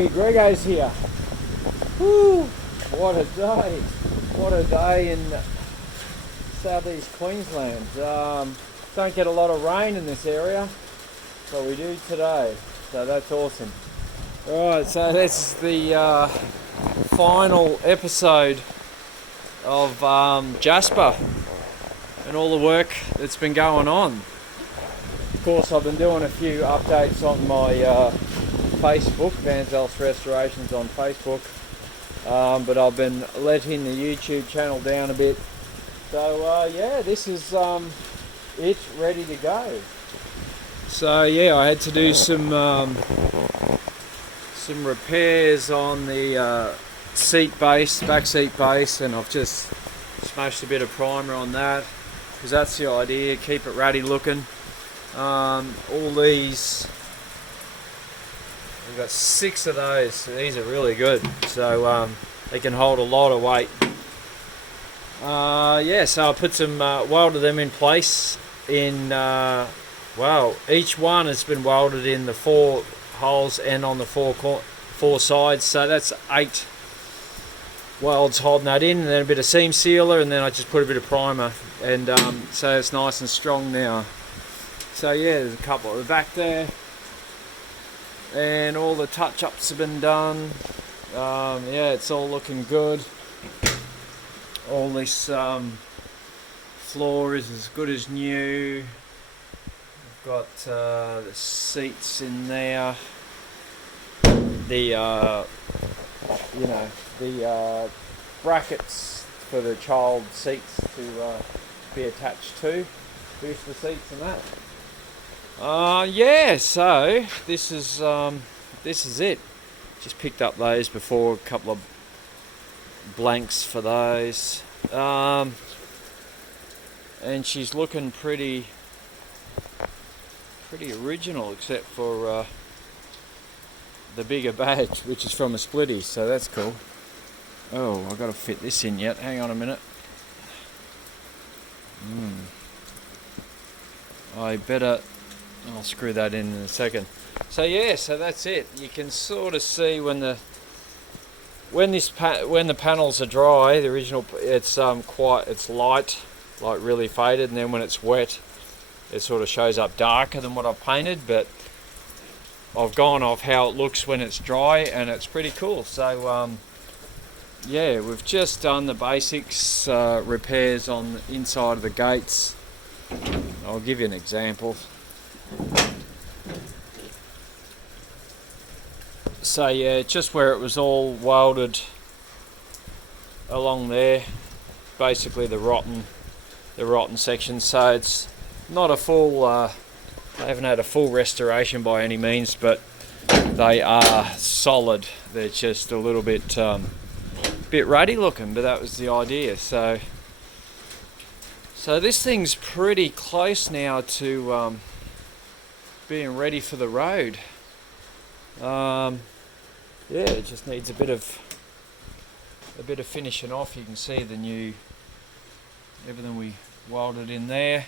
Hey, Grego's here. Woo! What a day! What a day in southeast Queensland. Don't get a lot of rain in this area, but we do today, so that's awesome. Alright, so this is the final episode of Jasper and all the work that's been going on. Of course, I've been doing a few updates on my Facebook, Vanzel's Restorations on Facebook, but I've been letting the YouTube channel down a bit. So yeah, this is it ready to go. So yeah, I had to do some repairs on the seat base, back seat base, and I've just smashed a bit of primer on that because that's the idea, keep it ratty looking. All these, we've got 6 of those, so these are really good, so they can hold a lot of weight. Yeah, so I put some, welded them in place in, well, each one has been welded in the 4 holes and on the 4 sides, so that's 8 welds holding that in, and then a bit of seam sealer, and then I just put a bit of primer, and so it's nice and strong now. So yeah, there's a couple at the back there, and all the touch-ups have been done. Yeah, it's all looking good. All this floor is as good as new. I've got the seats in there. The you know, the brackets for the child seats to be attached to, booster seats and that. Yeah, so this is it. Just picked up those before, a couple of blanks for those, and she's looking pretty original, except for the bigger badge, which is from a Splitty, so that's cool. Oh, I've got to fit this in yet. Hang on a minute. I'll screw that in a second. So yeah, so that's it. You can sort of see when the panels are dry, the original, it's light, like really faded, and then when it's wet, it sort of shows up darker than what I've painted. But I've gone off how it looks when it's dry, and it's pretty cool. So yeah, we've just done the basics repairs on the inside of the gates. I'll give you an example. So yeah, just where it was all welded along there, basically the rotten section. So it's not a full, I haven't had a full restoration by any means, but they are solid. They're just a little bit ruddy looking, but that was the idea. So this thing's pretty close now to being ready for the road. Yeah, it just needs a bit of finishing off. You can see the new, everything we welded in there.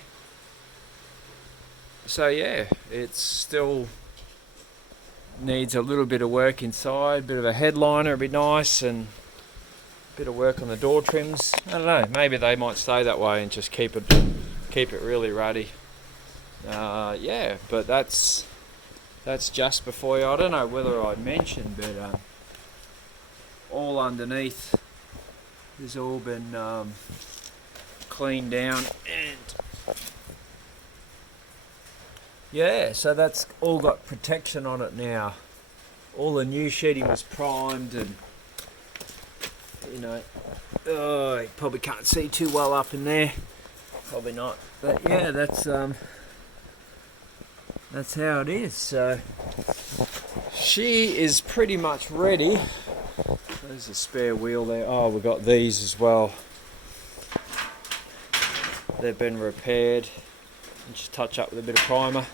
So yeah, it still needs a little bit of work inside, bit of a headliner would be nice, and a bit of work on the door trims. I don't know, maybe they might stay that way and just keep it really ruddy. Yeah, but that's Jasper for you. I don't know whether I mentioned, but all underneath has all been cleaned down, and yeah, so that's all got protection on it now. All the new sheeting was primed, and you know, you probably can't see too well up in there, probably not, but yeah, that's how it is. So she is pretty much ready. There's a spare wheel there. Oh, we got these as well. They've been repaired and just touch up with a bit of primer.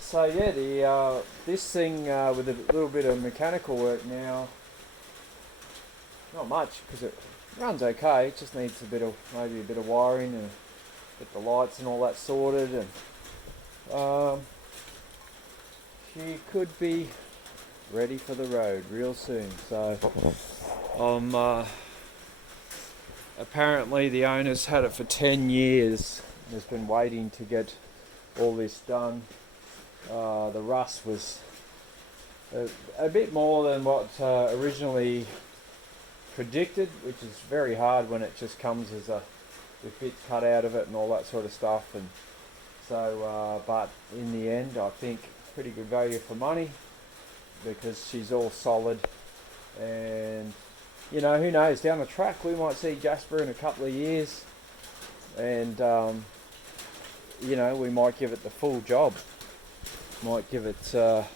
So yeah, the this thing with a little bit of mechanical work now, not much because it runs okay. It just needs maybe a bit of wiring and get the lights and all that sorted, and she could be ready for the road real soon. So apparently the owner's had it for 10 years. Has been waiting to get all this done. The rust was a bit more than what originally predicted, which is very hard when it just comes as with bits cut out of it and all that sort of stuff. And so, but in the end, I think pretty good value for money because she's all solid. And you know, who knows, down the track we might see Jasper in a couple of years, and you know, we might give it the full job, might give it a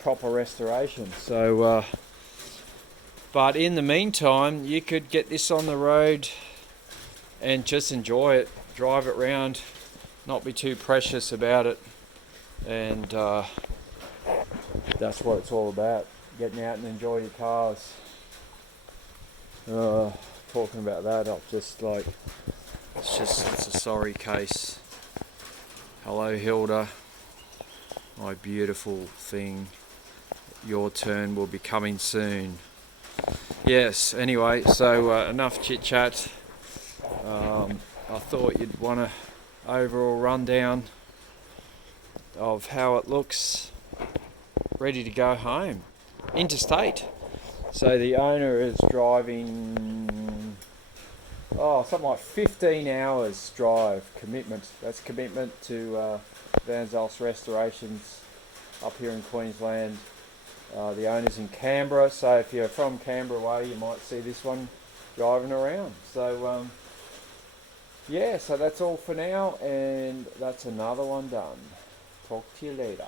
proper restoration. So but in the meantime, you could get this on the road and just enjoy it, drive it round, not be too precious about it, and that's what it's all about, getting out and enjoy your cars. Talking about that, I'll just like, it's a sorry case. Hello Hilda, my beautiful thing, your turn will be coming soon. Yes, anyway, so enough chit chat. I thought you'd want an overall rundown of how it looks, ready to go home, interstate. So the owner is driving, something like 15 hours drive commitment. That's commitment to Van Zal's Restorations up here in Queensland. The owner's in Canberra, so if you're from Canberra way, you might see this one driving around. So yeah, so that's all for now, and that's another one done. Talk to you later.